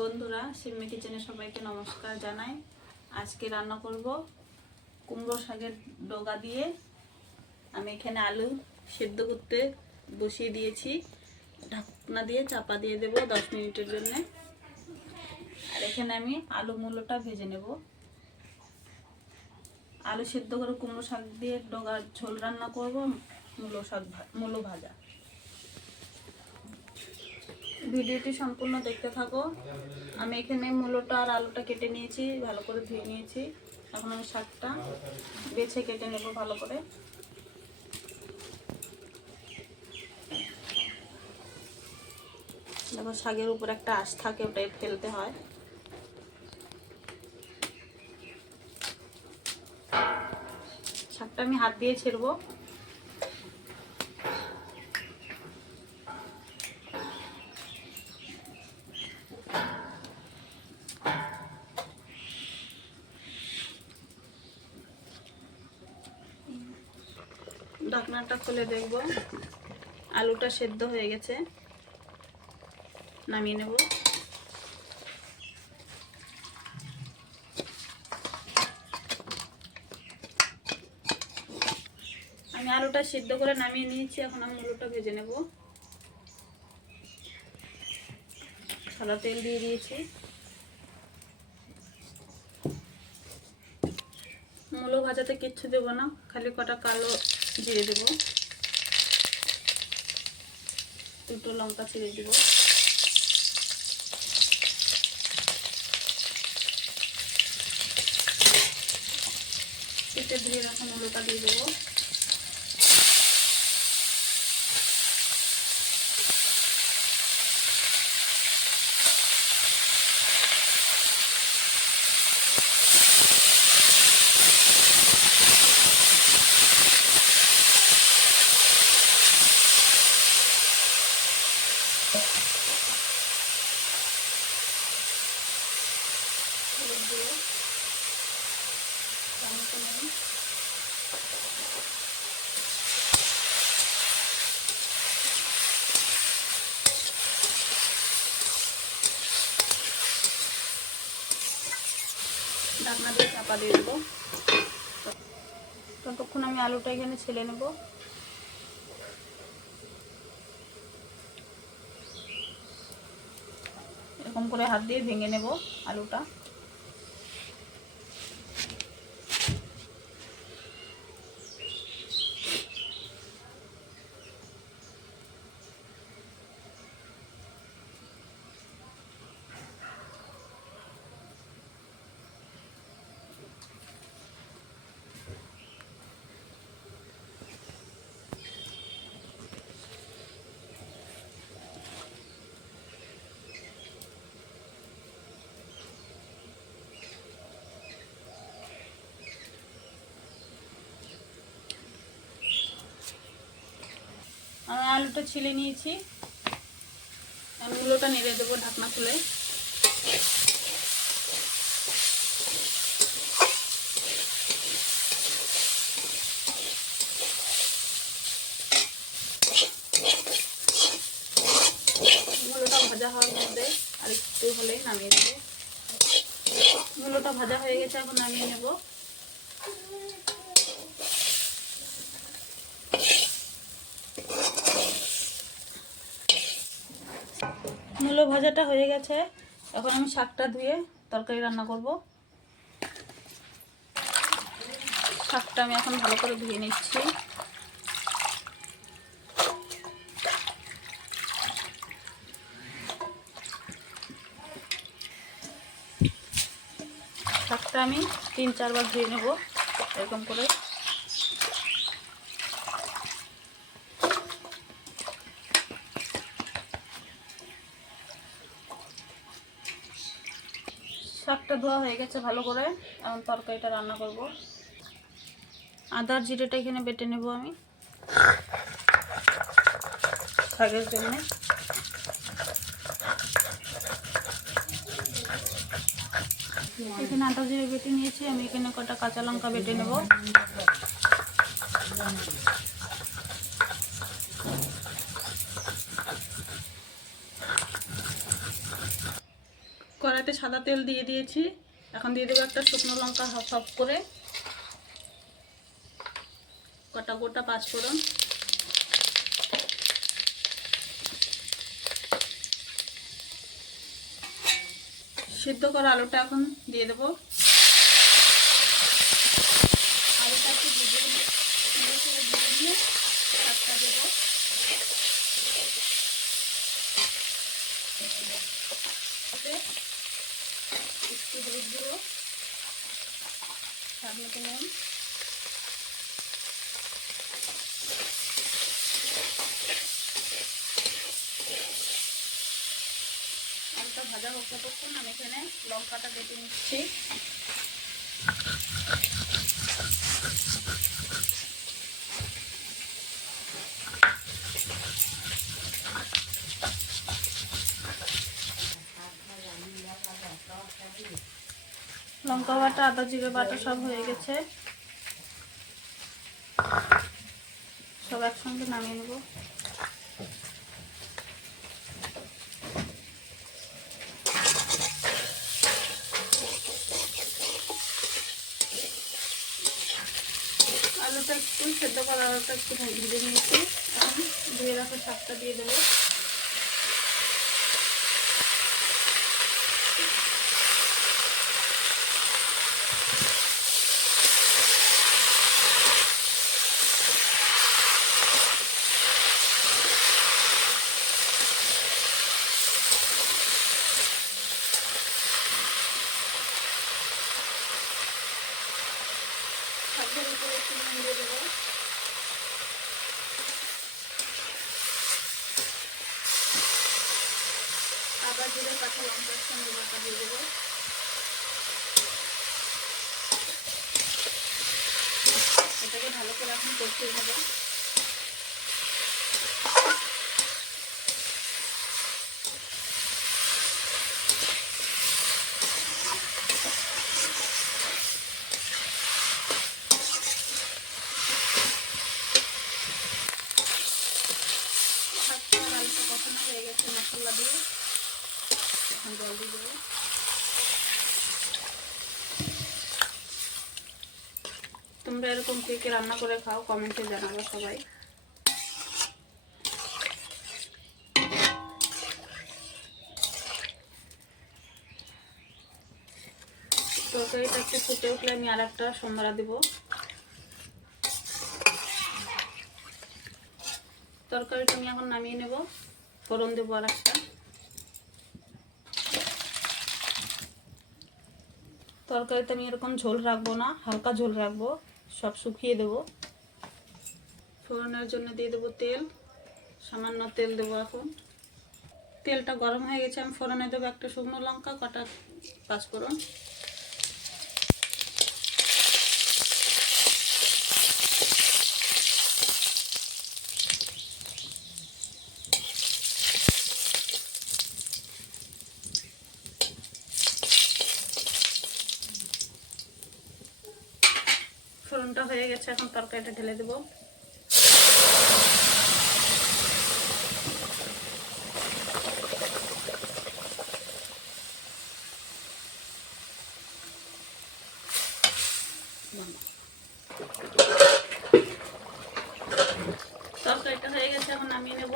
বন্ধুরা, সিম্মি কিচেনে সবাইকে নমস্কার জানাই। আজকে রান্না করব কুমড়ো শাকের ডগা দিয়ে। আমি এখানে আলু সেদ্ধ করতে বসিয়ে দিয়েছি, ঢাকনা দিয়ে চাপা দিয়ে দেব 10 মিনিটের জন্য। আর এখানে আমি আলু মূলোটা ভেজে নেব। আলু সেদ্ধ করে কুমড়ো শাক দিয়ে ডগার ঝোল রান্না করব, মূলো ভাজা। ভিডিওটি সম্পূর্ণ দেখতে থাকো। আমি এখানে মূলোটা আর আলুটা কেটে নিয়েছি, ভালো করে ধুয়ে নিয়েছি। এখন আমি শাকটা বেছে কেটে নেব ভালো করে। দেখো, শাকের উপর একটা আঁশ থাকে, ওটাই ফেলতে হয়। শাকটা আমি হাত দিয়ে ছেড়বো। ঢাকনাটা খুলে দেখব আলুটা সেদ্ধ হয়ে গেছে। নামিয়ে নেব। আমি আলুটা সিদ্ধ করে নামিয়ে নিয়েছি। এখন আমি মূলোটা ভেজে নেব। সাদা তেল দিয়ে দিয়েছি। মূলো ভাজাতে কিচ্ছু দেব না, খালি কটা কালো জিরে দেব, দুটো লঙ্কা ছিঁড়ে দেব। কেটে ধুয়ে রাখা মূলোটা দিয়ে দেবো। ঢাকনা দিয়ে চাপা দিয়ে দেবো। ততক্ষণ আমি আলুটা এখানে ছেলে নেব। এরকম করে হাত দিয়ে ভেঙে নেব আলুটা। আমি আলুটা ছিলে নিয়েছি। আমি মূলোটা নেড়ে দেবো ঢাকনা খুলে। মূলোটা ভাজা হওয়ার মধ্যে আর একটু হলেই নামিয়ে দেবো। মূলোটা ভাজা হয়ে গেছে, এখন নামিয়ে নেব। মূলো ভাজাটা হয়ে গেছে। এখন আমি শাকটা ধুয়ে তরকারি রান্না করব। শাকটা আমি এখন ভালো করে ধুয়ে নিচ্ছি। শাকটা আমি 3-4 বার ধুয়ে নেব এরকম করে। শাকটা ধোয়া হয়ে গেছে ভালো করে। এখন তরকারিটা রান্না করব। আদার জিরেটা এখানে বেটে নেব আমি শাকের জন্য। এখানে আদা জিরে বেটে নিয়েছি। আমি এখানে কটা কাঁচা লঙ্কা বেটে নেব। কড়াইতে সাদা তেল দিয়ে দিয়েছি। এখন দিয়ে দেবো একটা শুকনো লঙ্কা হাফ হাফ করে, কটা গোটা পাঁচফোড়ন, সিদ্ধ করা আলুটা এখন দিয়ে দেবো। আলুটা একটু ভেজে নিয়ে শাকটা দেবো। একটু হলুদ গুঁড়ো, স্বাদ মতো নুন, আলুটা ভাজা হোক ততক্ষণ আমি এখানে লঙ্কাটা কেটে নিচ্ছি। লঙ্কা বাটা, আদা জিরে বাটা সব হয়ে গেছে, সব একসঙ্গে নামিয়ে নেব। আলুটা একটু সেদ্ধ করা, আলুটা একটু ভেজে নিয়েছি। এখন ধুয়ে রাখা শাকটা দিয়ে দেবো। শাকের উপরে একটু নুন দিয়ে দেবো। আদা জিরে কাঁচা লঙ্কার সঙ্গে বাটা দিয়ে দেবো। এটাকে ভালো করে এখন কষিয়ে নেবো। শাকটা আর আলুটা কষানো হয়ে গেছে মশলা দিয়ে, এখন জল দিয়ে দেবো। তোমরা এরকম কে কে রান্না করে খাও কমেন্টে জানাবো সবাই। তরকারিটা একটু ফুটে উঠলে আমি আর একটা সম্বারা দেবো। তরকারিটা আমি এখন নামিয়ে নেব, ফোড়ন দেবো আর একটা। তরকারিতে আমি এরকম ঝোল রাখবো না, হালকা ঝোল রাখবো, সব শুকিয়ে দেবো। ফোড়নের জন্য দিয়ে দেবো তেল, সামান্য তেল দেবো। এখন তেলটা গরম হয়ে গেছে, আমি ফোড়নে দেবো একটা শুকনো লঙ্কা, কটা পাঁচফোড়ন, ফোড়নটা হয়ে গেছে, এখন তরকারিটা ঢেলে দেবো। তরকারিটা হয়ে গেছে, এখন নামিয়ে নেব।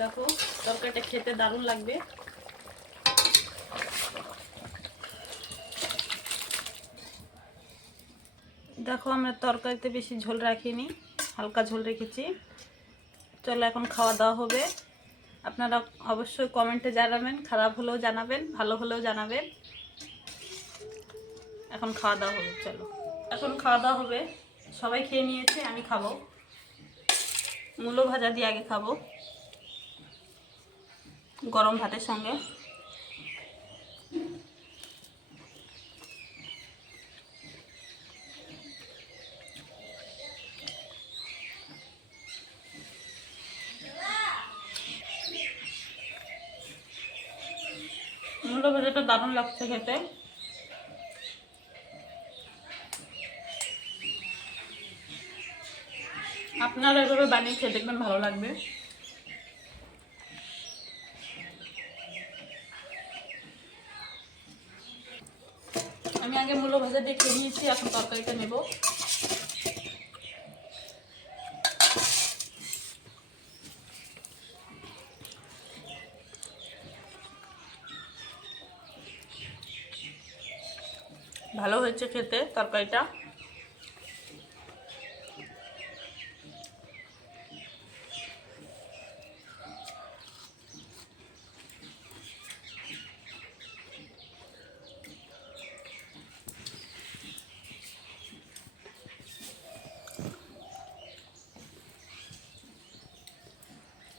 দেখো তরকারিটা খেতে দারুণ লাগবে। দেখো আমরা তরকারিতে বেশি ঝোল রাখিনি, হালকা ঝোল রেখেছি। চলো এখন খাওয়া দাওয়া হবে। আপনারা অবশ্যই কমেন্টে জানাবেন, খারাপ হলেও জানাবেন, ভালো হলেও জানাবেন। এখন খাওয়া দাওয়া হবে, চলো এখন খাওয়া দাওয়া হবে। সবাই খেয়ে নিয়েছে, আমি খাবো। মূলো ভাজা দিয়ে আগে খাবো, গরম ভাতের সঙ্গে। মূলো ভাজাটা দারুণ লাগছে খেতে। আপনারা এভাবে বানিয়ে খেয়ে দেখবেন, ভালো লাগবে। আমি আগে মূলো ভাজা দিয়ে খেয়ে নিয়েছি, এখন তরকারিটা নেব। ভালো হয়েছে খেতে তরকারিটা।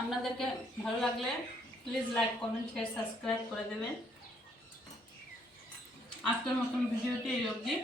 আপনাদেরকে ভালো লাগলে please like, comment, share, subscribe করে দেবেন। আজকের মতন ভিডিওটি এই অবধি।